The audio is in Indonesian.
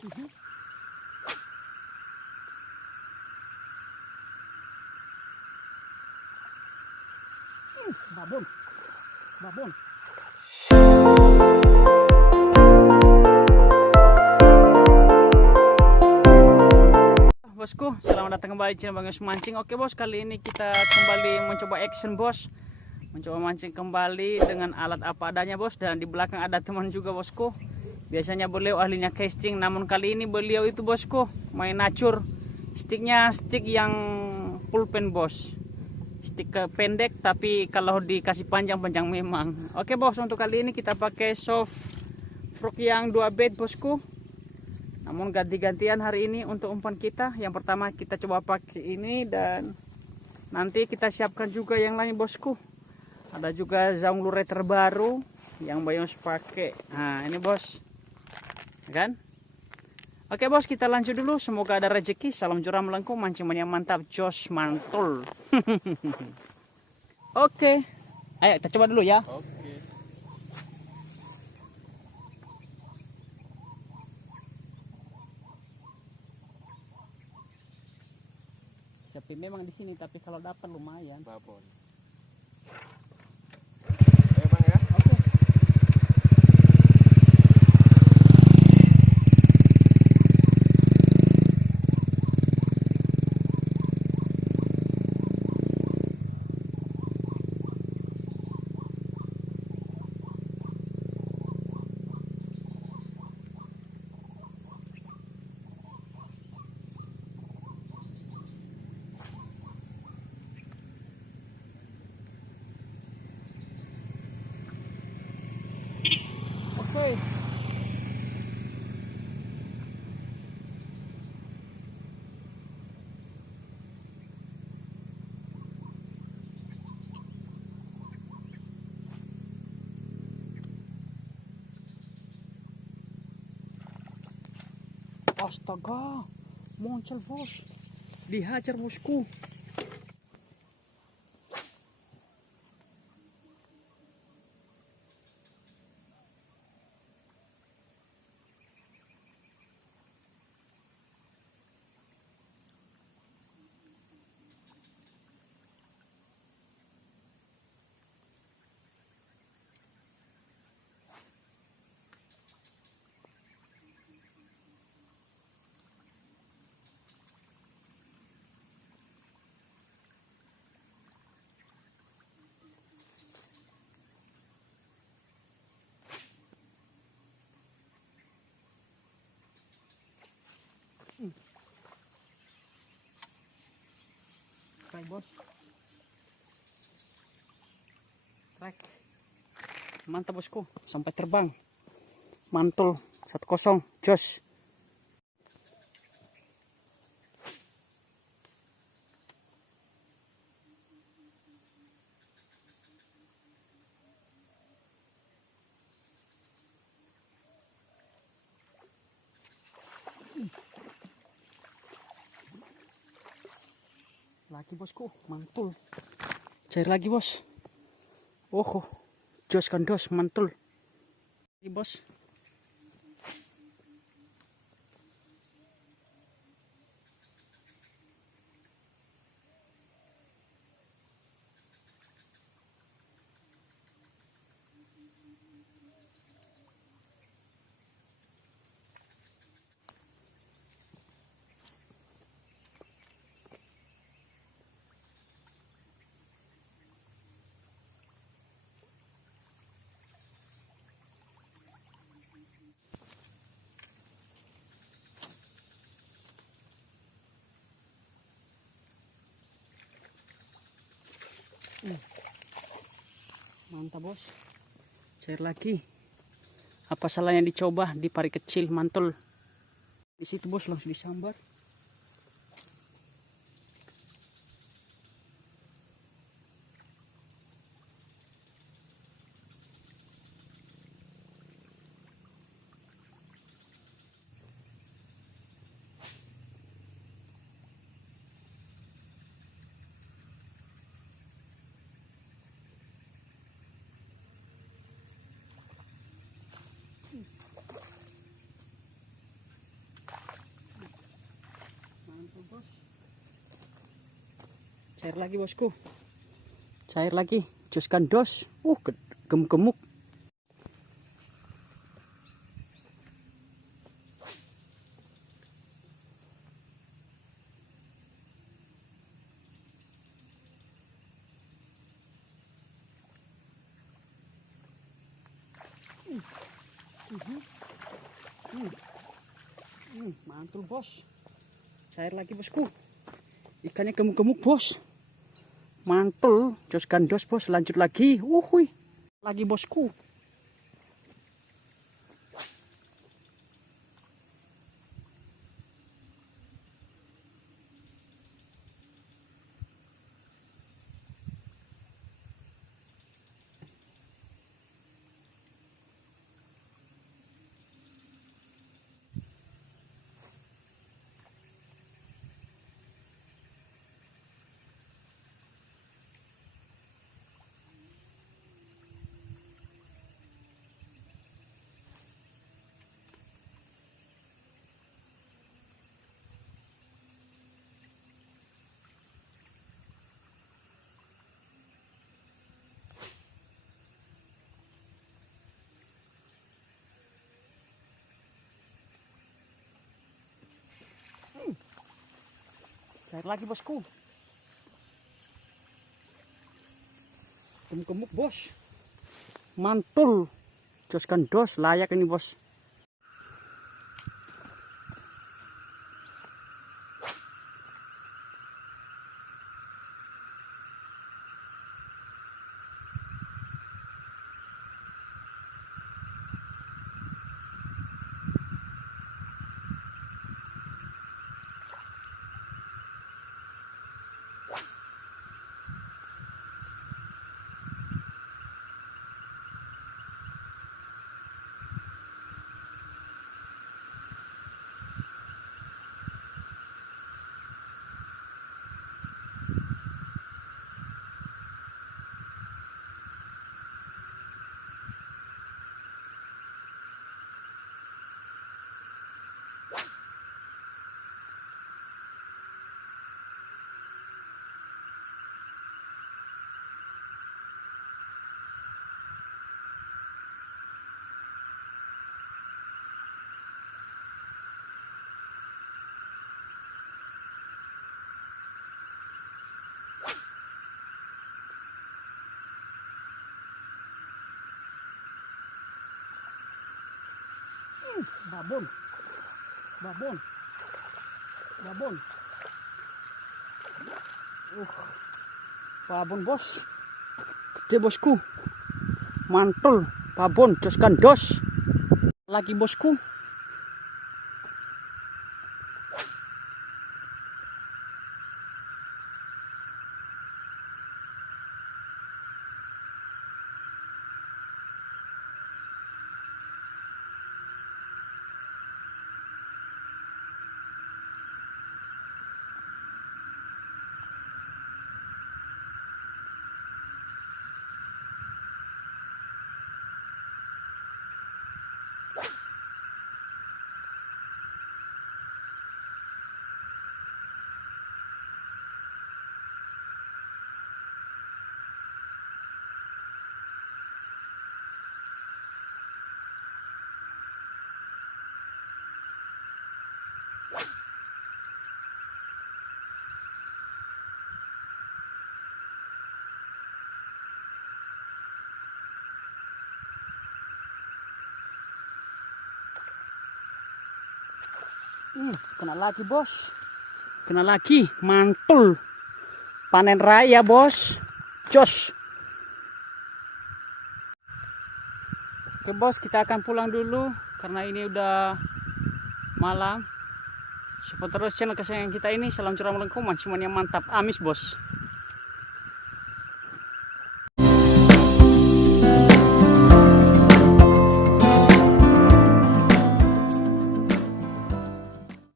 Babon, babon. Bosku, selamat datang kembali di channel Bang Yos Mancing. Oke bos, kali ini kita kembali mencoba action bos. Mencoba mancing kembali dengan alat apa adanya bos. Dan di belakang ada teman juga bosku. Biasanya beliau ahlinya casting, namun kali ini beliau itu bosku main nacur. Sticknya stick yang pulpen bos. Stick pendek tapi kalau dikasih panjang-panjang memang. Oke bos, untuk kali ini kita pakai soft frog yang 2 bait bosku. Namun ganti-gantian hari ini untuk umpan kita. Yang pertama kita coba pakai ini dan nanti kita siapkan juga yang lain bosku. Ada juga zaung lure terbaru yang Bayos pakai. Nah ini bos, kan? Oke bos, kita lanjut dulu. Semoga ada rezeki. Salam juram melengkung, mancing mania mantap, jos mantul. Oke, ayo kita coba dulu ya. Oke. Sepi memang di sini, tapi kalau dapat lumayan. Babon. Ayo bang ya. Oke. Oke. Astaga, muncul bos. Dihajar bosku. Strike bos. Strike. Mantap bosku, sampai terbang. Mantul 1-0, jos. Lagi bosku, mantul. Cair lagi bos. Oh, jos kandos, mantul. Ini bos. Mantap bos, cair lagi. Apa salahnya dicoba di pari kecil, mantul. Di situ bos, langsung disambar. Cair lagi bosku. Cair lagi. Jos gandos. Gemuk-gemuk. Mantul bos. Cair lagi bosku. Ikannya gemuk-gemuk bos. Mantul. Jos gandos bos. Lanjut lagi. Lagi bosku. Cair lagi bosku. Gemuk-gemuk bos. Mantul. Jos gandos layak ini bos. Babon. Babon bos. Gede bosku. Mantul. Babon. Jos gandos. Lagi bosku. Kena lagi bos. Kena lagi. Mantul. Panen raya bos. Jos. Oke bos, kita akan pulang dulu karena ini udah malam. Support terus channel kesayangan kita ini. Salam curang melengkung, manciman yang mantap. Amis bos.